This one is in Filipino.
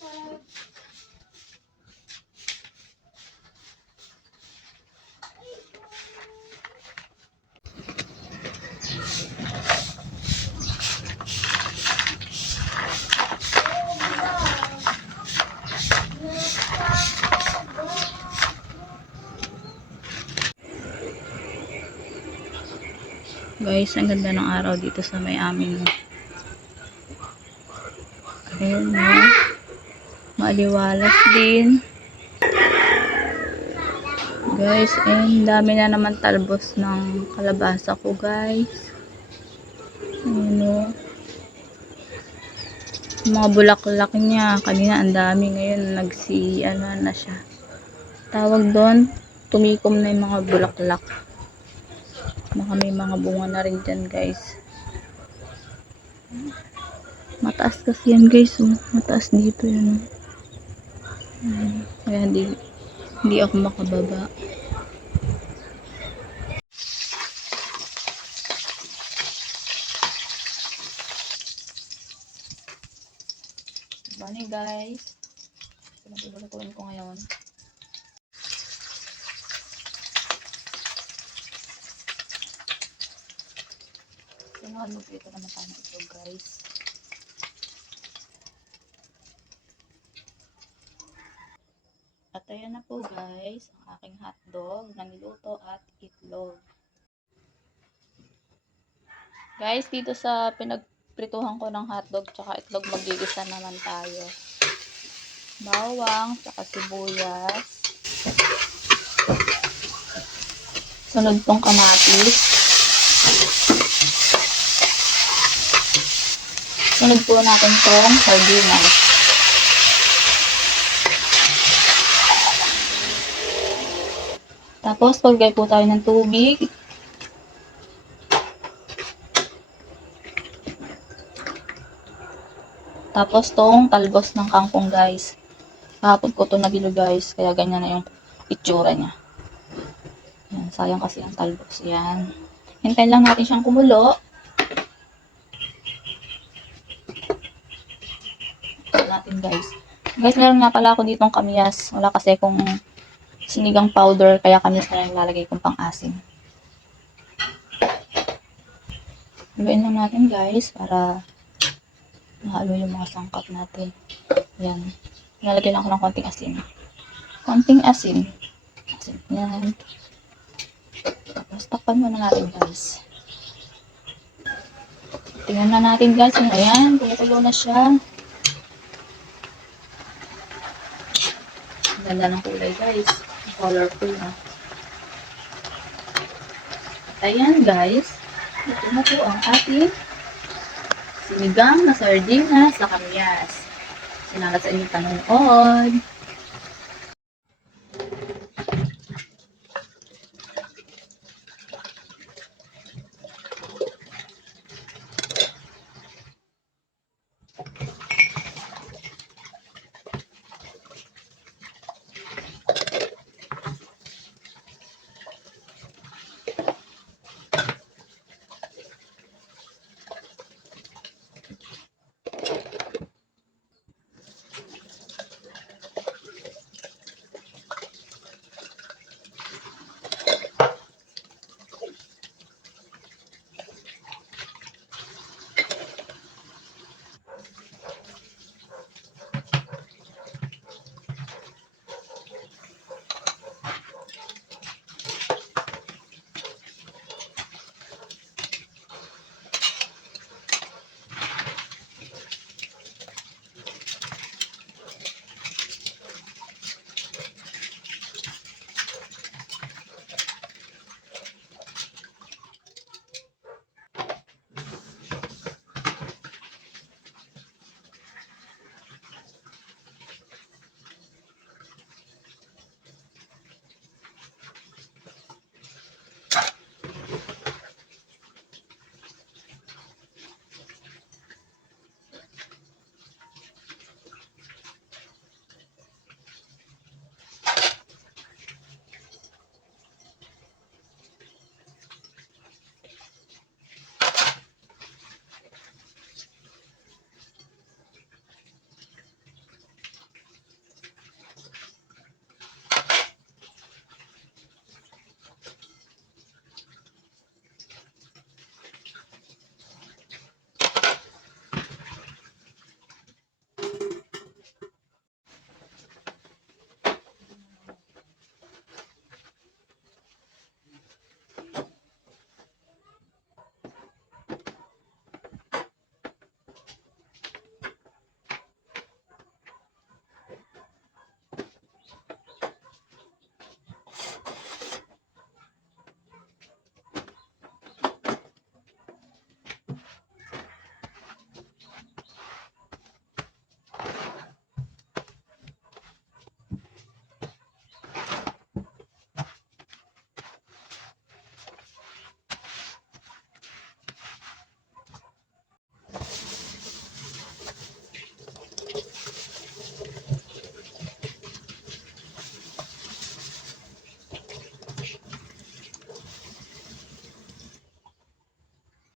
guys ang ganda ng araw dito sa may amin ayun no? Maliwalas din. Guys, ayun, dami na naman talbos ng kalabasa ko, guys. Ayun no. Yung Mga bulaklak niya, kanina ang dami, ngayon nagsi, ano na siya. Tawag doon, tumikom na yung mga bulaklak. Baka may mga bunga na rin dyan, guys. Mataas kasi yan, guys. Oh. Mataas dito yan. oh. Kaya hindi, hindi ako makababa. Bani, guys. Pinag-ibulutuin ko ngayon. Sinuhan mo dito naman tayo ito, guys. At ayan na po, guys, ang aking hotdog na niluto at itlog. Guys, dito sa pinagprituhan ko ng hotdog tsaka itlog, magigisa naman tayo. Bawang, tsaka sibuyas. Sunod tong kamatis. Sunod po natin tong sardinas. Tapos, paglagay po tayo ng tubig. Tapos, tong talbos ng kangkong, guys. Kahapon ko to nabilo, guys. Kaya ganyan na yung itsura niya. Yan, sayang kasi ang talbos. Yan. Hintayin lang natin siyang kumulo. Ito natin, guys. Guys, meron nga pala ako ditong kamyas. Wala kasi kung sinigang powder, kaya kamyas na lang lalagay kong pang-asim. Haluin lang natin, guys, para mahalo yung mga sangkap natin. Yan. Nalagyan ako ng konting asin. Konting asin. Asin. Yan. Tapos, takpan muna natin, guys. Tingnan na natin, guys. Ayan, tumutulo na siya. Ang ganda ng kulay, guys. Colorful na. Ayan, guys. Ito na po ang ating sinigang na sardinas sa kamyas. Salamat sa inyong panonood.